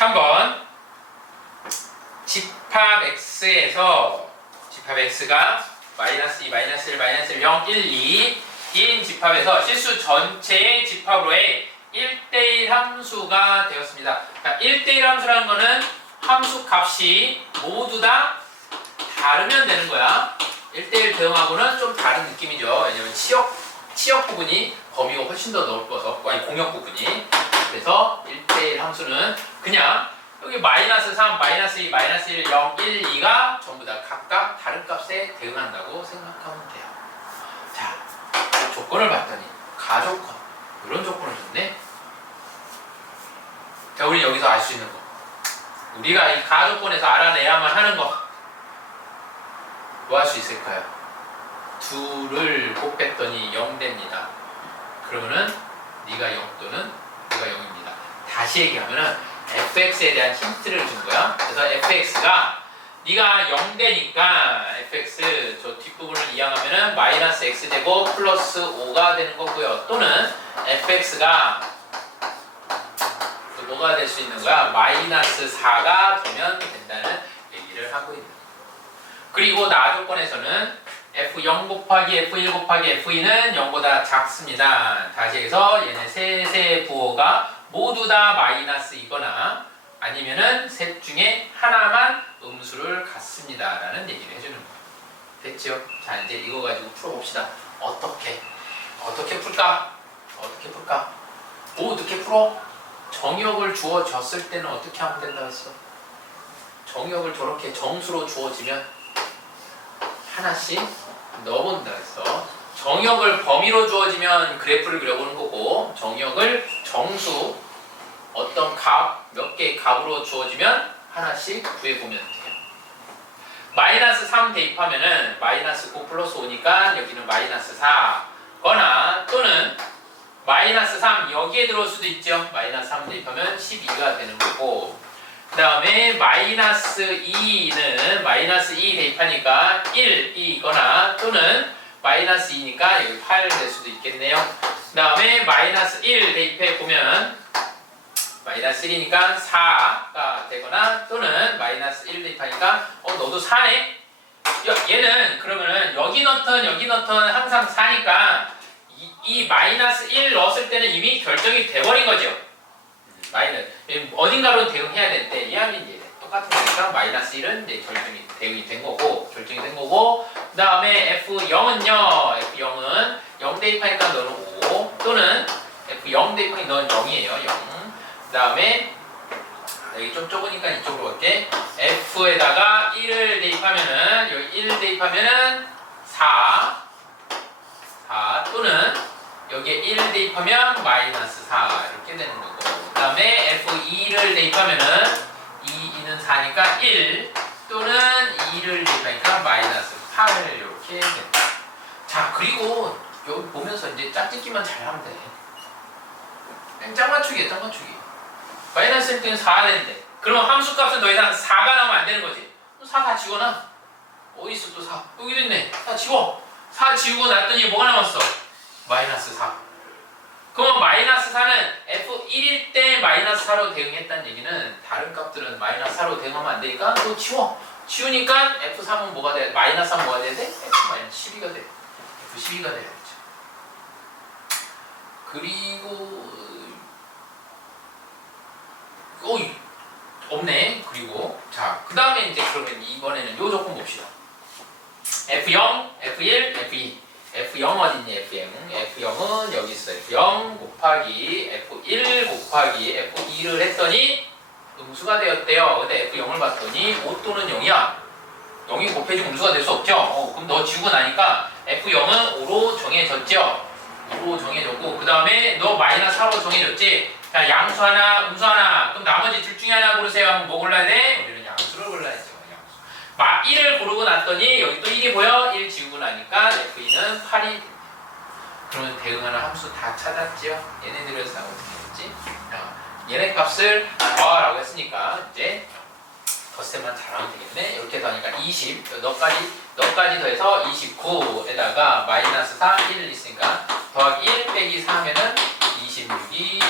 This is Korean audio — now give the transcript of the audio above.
3번 집합 x에서 집합 x가 마이너스 2, 마이너스 1, 마이너스 1, 0, 1, 2인 집합에서 실수 전체의 집합으로의 1대1 함수가 되었습니다. 그러니까 1대1 함수라는 거는 함수 값이 모두 다 다르면 되는 거야. 1대1 대응하고는 좀 다른 느낌이죠. 왜냐면 치역, 치역 부분이 범위가 훨씬 더 넓어서, 아니 공역 부분이. 그래서 1대1 함수는 그냥 여기 마이너스 3, 마이너스 2, 마이너스 1, 0, 1, 2가 전부 다 각각 다른 값에 대응한다고 생각하면 돼요. 자, 조건을 봤더니 가조건 이런 조건을 줬네. 자, 우리 여기서 알 수 있는 거. 우리가 이 가조건에서 알아내야만 하는 거. 뭐 할 수 있을까요? 둘을 곱했더니 0 됩니다. 그러면은 네가 0 또는 네가 0입니다. 다시 얘기하면은 fx에 대한 힌트를 준 거야. 그래서 fx가 네가 0 되니까 fx 저 뒷부분을 이항하면은 마이너스 x 되고 플러스 5가 되는 거고요. 또는 fx가 또 뭐가 될 수 있는 거야? 마이너스 4가 되면 된다는 얘기를 하고 있는 거야. 그리고 나 조건에서는 f0 곱하기 f1 곱하기 f2는 0보다 작습니다. 다시 해서 얘네 셋의 부호가 모두 다 마이너스이거나 아니면은 셋 중에 하나만 음수를 갖습니다. 라는 얘기를 해주는 거예요. 됐죠? 자, 이제 이거 가지고 풀어봅시다. 어떻게? 어떻게 풀까? 어떻게 풀까? 뭐 어떻게 풀어? 정역을 주어졌을 때는 어떻게 하면 된다고 했어? 정역을 저렇게 정수로 주어지면 하나씩 넣어본다 했어. 정역을 범위로 주어지면 그래프를 그려보는 거고 정역을 정수 어떤 값 몇 개의 값으로 주어지면 하나씩 구해보면 돼요. 마이너스 3 대입하면은 마이너스 9 플러스 5니까 여기는 마이너스 4 거나 또는 마이너스 3 여기에 들어올 수도 있죠. 마이너스 3 대입하면 12가 되는 거고 그 다음에 마이너스 2는 마이너스 2 대입하니까 1이거나 또는 마이너스 2니까 여기 8될 수도 있겠네요. 그 다음에 마이너스 1 대입해 보면 마이너스 1이니까 4가 되거나 또는 마이너스 1 대입하니까 어 너도 4네? 얘는 그러면은 여기 넣던 여기 넣던 항상 4니까 이, 이 마이너스 1 넣었을 때는 이미 결정이 돼버린 거죠. 마이너스 어딘가로 대응해야 되는데 얘하면 이제 똑같은 거니까 마이너스 1은 이제 결정이 대응이 된 거고 결정이 된 거고 그 다음에 F0은요. F0은 0 대입하니까 너는 5 또는 F0 대입하니까 너는 0이에요. 0 그 다음에 여기 좀 좁으니까 이쪽으로 갈게. F에다가 1을 대입하면은 여기 1 대입하면은 4 4 또는 여기에 1 대입하면 마이너스 4 이렇게 되는 거고. 그 다음에 F2를 대입하면은 2, 2는 4니까 1 또는 2를 대입하니까 마이너스 8 이렇게 됩니다. 자 그리고 여기 보면서 이제 짝짓기만 잘하면 돼. 그냥 짝 맞추기야 짝 맞추기. 마이너스 1 때는 4가 되는데 그러면 함수 값은 더 이상 4가 나오면 안 되는 거지. 4 다 지워놔. 어디 있어 또 4? 여기 있네. 4 지워. 4 지우고 났더니 뭐가 남았어? 마이너스 4. 그러면 마이너스 4는 F1일 때 마이너스 4로 대응했다는 얘기는 다른 값들은 마이너스 4로 대응하면 안 되니까 또 치워. 치우니까 F3은 뭐가 돼? 마이너스 3 뭐가 돼야 돼? F-12가 돼. F12가 돼야죠. 그리고 어이 없네. 그리고 자, 그 다음에 이제 그러면 이번에는 요 조건 봅시다. F0, F1, F2. F0 어딨니? F0. F0은 여기 있어. F0 곱하기 F1 곱하기 F2를 했더니 음수가 되었대요. 근데 F0을 봤더니 5 또는 0이야. 0이 곱해지면 음수가 될 수 없죠. 어, 그럼 너 지우고 나니까 F0은 5로 정해졌죠. 5로 정해졌고 그 다음에 너 마이너스 4로 정해졌지. 자 양수 하나, 음수 하나. 그럼 나머지 둘 중에 하나 고르세요. 하면 뭐 골라야 돼? 우리는 양수를 골라야죠. 양수. 마 1을 고르고 났더니 여기 또 1이 보여? 1 지우고 나니까 F2는 8이 그러면 대응하는 함수 다 찾았죠? 얘네들에서 어떻게 했지? 어, 얘네 값을 더하라고 했으니까 이제 덧셈만 잘하면 되겠네. 이렇게 해서 하니까 20, 너까지, 너까지 더해서 29에다가 마이너스 4, 1 있으니까 더하기 1 빼기 4 하면은 26이